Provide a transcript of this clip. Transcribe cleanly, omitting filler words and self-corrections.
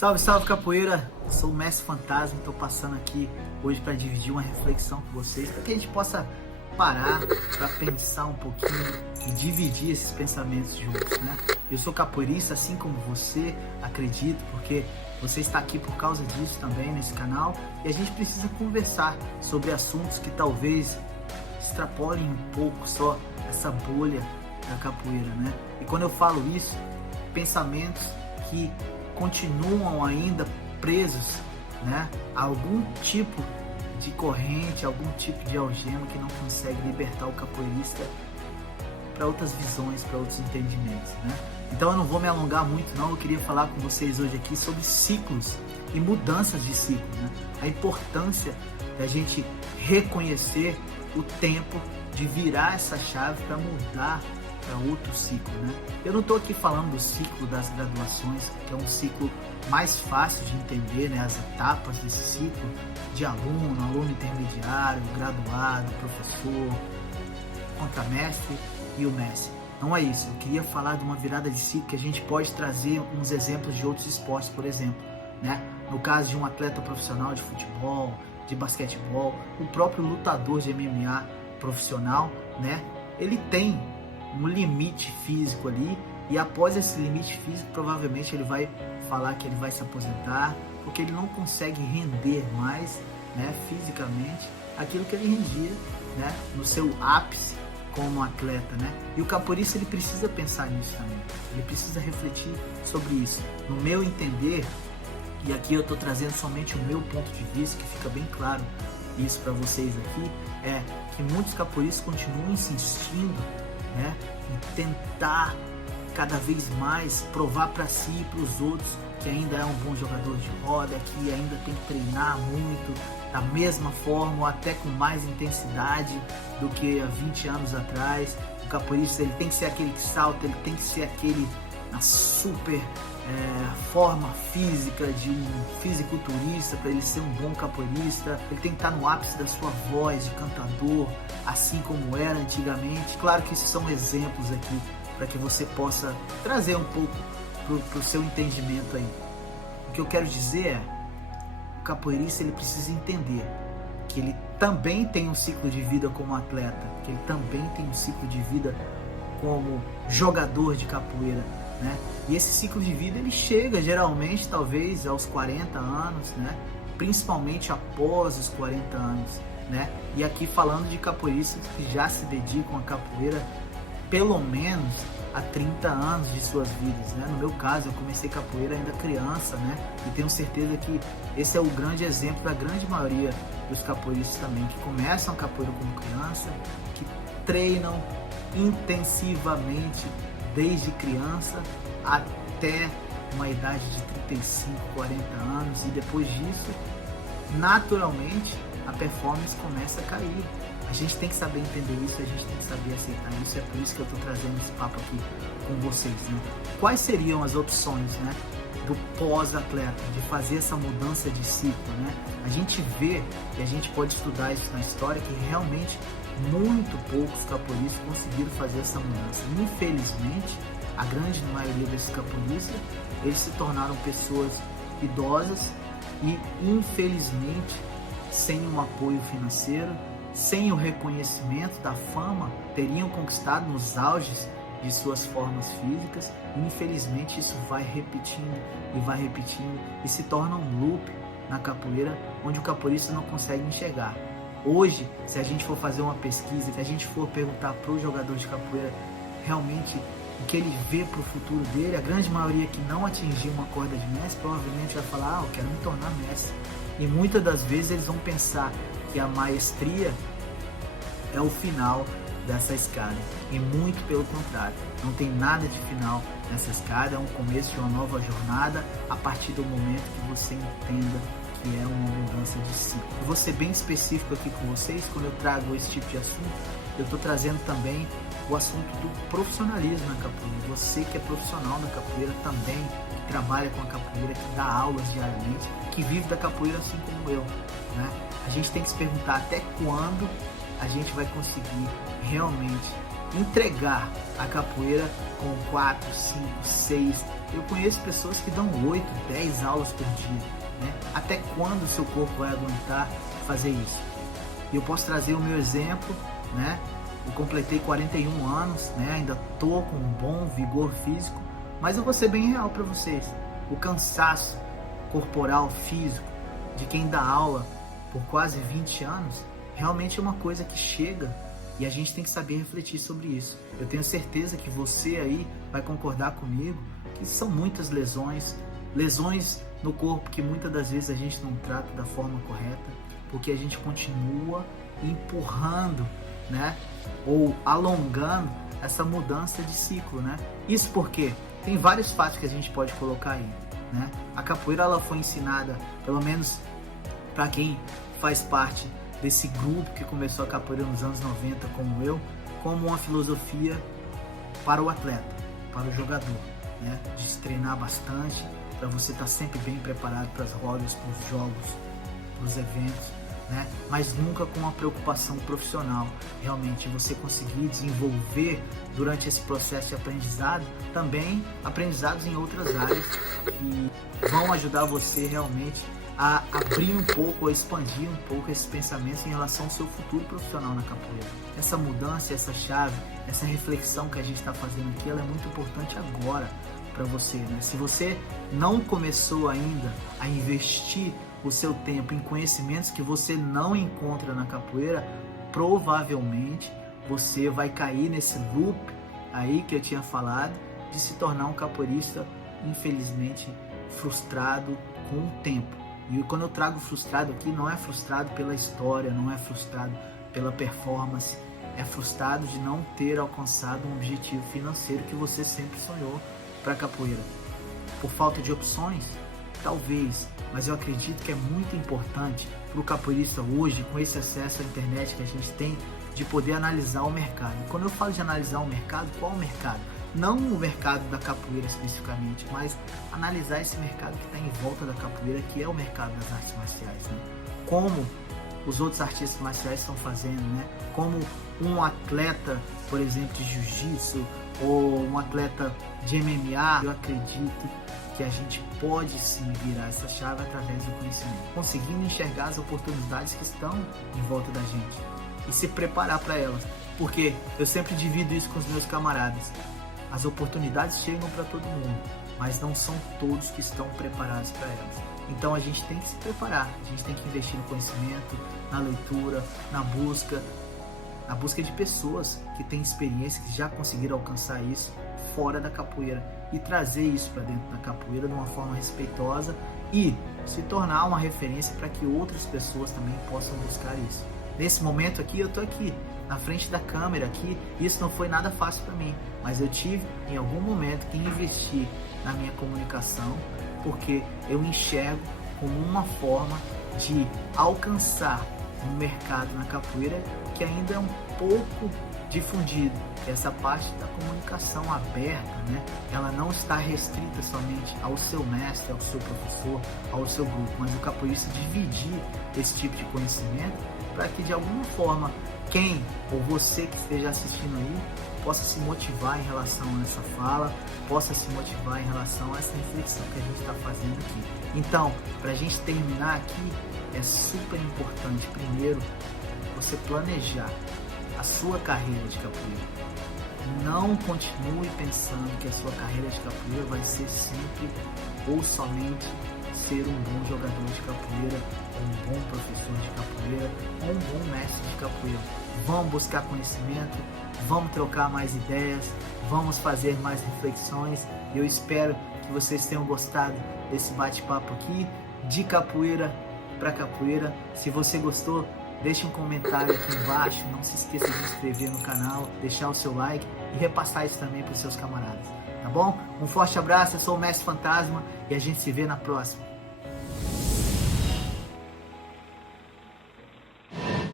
Salve, salve capoeira! Eu sou o Mestre Fantasma e estou passando aqui hoje para dividir uma reflexão com vocês, para que a gente possa parar para pensar um pouquinho e dividir esses pensamentos juntos, né? Eu sou capoeirista, assim como você, acredito, porque você está aqui por causa disso também nesse canal, e a gente precisa conversar sobre assuntos que talvez extrapolem um pouco só essa bolha da capoeira, né? E quando eu falo isso, pensamentos que continuam ainda presos, né, a algum tipo de corrente, algum tipo de algema que não consegue libertar o capoeirista para outras visões, para outros entendimentos, né? Então eu não vou me alongar muito não, eu queria falar com vocês hoje aqui sobre ciclos e mudanças de ciclo, né? A importância da gente reconhecer o tempo de virar essa chave para mudar para outro ciclo, né? Eu não estou aqui falando do ciclo das graduações, que é um ciclo mais fácil de entender, né? As etapas desse ciclo de aluno intermediário, graduado, professor, contramestre e o mestre. Não é isso, eu queria falar de uma virada de ciclo que a gente pode trazer uns exemplos de outros esportes, por exemplo, né? No caso de um atleta profissional de futebol, de basquetebol, o próprio lutador de MMA profissional, né? Ele tem um limite físico ali, e após esse limite físico provavelmente ele vai falar que ele vai se aposentar, porque ele não consegue render mais, né, fisicamente aquilo que ele rendia, né, no seu ápice como atleta, né? E o capoeirista ele precisa pensar nisso também, ele precisa refletir sobre isso. No meu entender, e aqui eu estou trazendo somente o meu ponto de vista, que fica bem claro isso para vocês aqui, é que muitos capoeiristas continuam insistindo, né, em tentar cada vez mais provar para si e para os outros que ainda é um bom jogador de roda, que ainda tem que treinar muito da mesma forma ou até com mais intensidade do que há 20 anos atrás. O capoeirista ele tem que ser aquele que salta, ele tem que ser aquele na super forma física de um fisiculturista para ele ser um bom capoeirista. Ele tem que estar no ápice da sua voz de cantador, assim como era antigamente. Claro que esses são exemplos aqui para que você possa trazer um pouco para o seu entendimento aí. O que eu quero dizer é, o capoeirista ele precisa entender que ele também tem um ciclo de vida como atleta, que ele também tem um ciclo de vida como jogador de capoeira, né? E esse ciclo de vida ele chega geralmente talvez aos 40 anos, né? Principalmente após os 40 anos, né? E aqui falando de capoeiristas que já se dedicam à capoeira pelo menos há 30 anos de suas vidas, né? No meu caso, eu comecei capoeira ainda criança, né? E tenho certeza que esse é o grande exemplo da grande maioria dos capoeiristas também, que começam a capoeira como criança, que treinam intensivamente desde criança até uma idade de 35, 40 anos, e depois disso, naturalmente, a performance começa a cair. A gente tem que saber entender isso, a gente tem que saber aceitar isso, é por isso que eu estou trazendo esse papo aqui com vocês, né? Quais seriam as opções, né, do pós-atleta, de fazer essa mudança de ciclo, né? A gente vê, e a gente pode estudar isso na história, que realmente muito poucos capoeiristas conseguiram fazer essa mudança. Infelizmente, a grande maioria desses capoeiristas, eles se tornaram pessoas idosas e, infelizmente, sem um apoio financeiro, sem o reconhecimento da fama, teriam conquistado nos auges de suas formas físicas, e infelizmente isso vai repetindo e se torna um loop na capoeira, onde o capoeirista não consegue enxergar. Hoje, se a gente for fazer uma pesquisa, se a gente for perguntar para o jogador de capoeira realmente o que ele vê para o futuro dele, a grande maioria que não atingiu uma corda de mestre provavelmente vai falar, eu quero me tornar mestre. E muitas das vezes eles vão pensar que a maestria é o final dessa escada, e muito pelo contrário, não tem nada de final nessa escada, é um começo de uma nova jornada a partir do momento que você entenda que é uma mudança de ciclo. Eu vou ser bem específico aqui com vocês, quando eu trago esse tipo de assunto, eu estou trazendo também o assunto do profissionalismo na capoeira. Você que é profissional na capoeira também, que trabalha com a capoeira, que dá aulas diariamente, que vive da capoeira assim como eu, né? A gente tem que se perguntar até quando a gente vai conseguir realmente entregar a capoeira com 4, 5, 6, Eu conheço pessoas que dão 8, 10 aulas por dia, né? Até quando o seu corpo vai aguentar fazer isso? E eu posso trazer o meu exemplo, né? Eu completei 41 anos, né? Ainda tô com um bom vigor físico, mas eu vou ser bem real para vocês. O cansaço corporal, físico, de quem dá aula por quase 20 anos, realmente é uma coisa que chega e a gente tem que saber refletir sobre isso. Eu tenho certeza que você aí vai concordar comigo que são muitas lesões no corpo que muitas das vezes a gente não trata da forma correta, porque a gente continua empurrando, né, ou alongando essa mudança de ciclo, né? Isso porque tem vários fatos que a gente pode colocar aí, né? A capoeira ela foi ensinada, pelo menos para quem faz parte desse grupo que começou a capoeira nos anos 90 como eu, como uma filosofia para o atleta, para o jogador, né? De se treinar bastante, para você estar sempre bem preparado para as rodas, para os jogos, para os eventos, né? Mas nunca com uma preocupação profissional. Realmente você conseguir desenvolver durante esse processo de aprendizado também aprendizados em outras áreas que vão ajudar você realmente a abrir um pouco, a expandir um pouco esses pensamentos em relação ao seu futuro profissional na capoeira. Essa mudança, essa chave, essa reflexão que a gente está fazendo aqui, ela é muito importante agora para você, né? Se você não começou ainda a investir o seu tempo em conhecimentos que você não encontra na capoeira, provavelmente você vai cair nesse loop aí que eu tinha falado de se tornar um capoeirista, infelizmente, frustrado com o tempo. E quando eu trago frustrado aqui, não é frustrado pela história, não é frustrado pela performance, é frustrado de não ter alcançado um objetivo financeiro que você sempre sonhou para a capoeira. Por falta de opções? Talvez, mas eu acredito que é muito importante para o capoeirista hoje, com esse acesso à internet que a gente tem, de poder analisar o mercado. E quando eu falo de analisar o mercado, qual o mercado? Não o mercado da capoeira especificamente, mas analisar esse mercado que está em volta da capoeira, que é o mercado das artes marciais, né? Como os outros artistas marciais estão fazendo, né? Como um atleta, por exemplo, de jiu-jitsu ou um atleta de MMA, eu acredito que a gente pode sim virar essa chave através do conhecimento, conseguindo enxergar as oportunidades que estão em volta da gente e se preparar para elas, porque eu sempre divido isso com os meus camaradas. As oportunidades chegam para todo mundo, mas não são todos que estão preparados para elas. Então a gente tem que se preparar, a gente tem que investir no conhecimento, na leitura, na busca de pessoas que têm experiência, que já conseguiram alcançar isso fora da capoeira e trazer isso para dentro da capoeira de uma forma respeitosa e se tornar uma referência para que outras pessoas também possam buscar isso. Nesse momento aqui, eu estou aqui, na frente da câmera aqui, isso não foi nada fácil para mim, mas eu tive em algum momento que investir na minha comunicação, porque eu enxergo como uma forma de alcançar um mercado na capoeira que ainda é um pouco difundido. Essa parte da comunicação aberta, né? Ela não está restrita somente ao seu mestre, ao seu professor, ao seu grupo, mas o capoeirista dividir esse tipo de conhecimento para que de alguma forma quem ou você que esteja assistindo aí possa se motivar em relação a essa fala, possa se motivar em relação a essa reflexão que a gente está fazendo aqui. Então, para a gente terminar aqui, é super importante, primeiro, você planejar a sua carreira de capoeira. Não continue pensando que a sua carreira de capoeira vai ser sempre ou somente ser um bom jogador de capoeira, ou um bom professor de capoeira, ou um bom mestre de capoeira. Vamos buscar conhecimento, vamos trocar mais ideias, vamos fazer mais reflexões. Eu espero que vocês tenham gostado desse bate-papo aqui, de capoeira para capoeira. Se você gostou, deixe um comentário aqui embaixo, não se esqueça de se inscrever no canal, deixar o seu like e repassar isso também para os seus camaradas, tá bom? Um forte abraço, eu sou o Mestre Fantasma e a gente se vê na próxima.